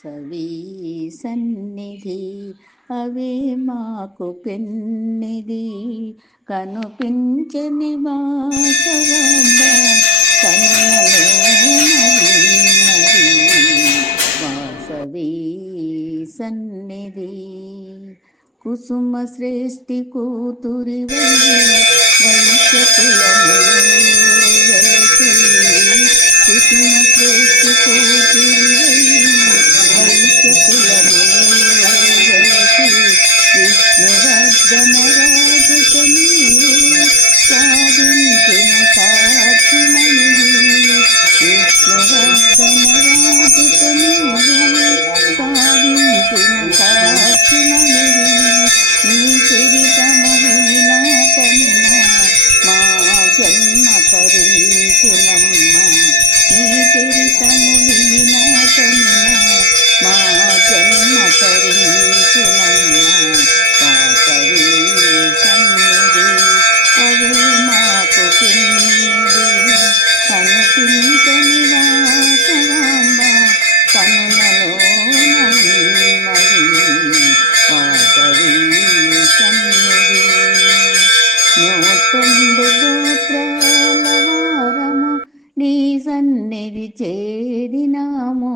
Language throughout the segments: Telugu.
వాసవి సన్నిధి అవే మాకు పెన్నిది కనుపించని వాసవాంబ కనులలోనది వాసవి సన్నిధి కుసుమ శ్రేష్ఠి కూతురి వైశ్య కులములో వెలసి కుసుమ శ్రేష్ఠి కూతురి వైశ్య కులములో వెలసి విష్ణువర్ధన రాజుకు నీవు సాధించిన సాక్షిమణివి విష్ణువర్ధన రాజుకు నీవు సాధించిన సాక్షిమణివి నీ చరితము వినాకనినా మా జన్మ తరించునమ్మా నీ చరితము వినాకనినా మా జన్మ తరించునమ్మా వాసవి సన్నిధి అవే మాకు పిన్నిది కనుపించని వాసవాంబ కనులలో నన్నది వాసవి సన్నిధి నూటొండు గోత్రాల వారము నీ సన్నిధి చేరినాము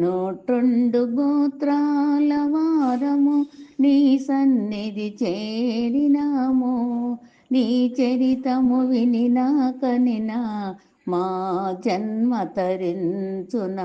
నూటొండు గోత్రాల వారము నీ సన్నిధి చేరినాము నీ చరితము వినినా కనినా మా జన్మ తరించున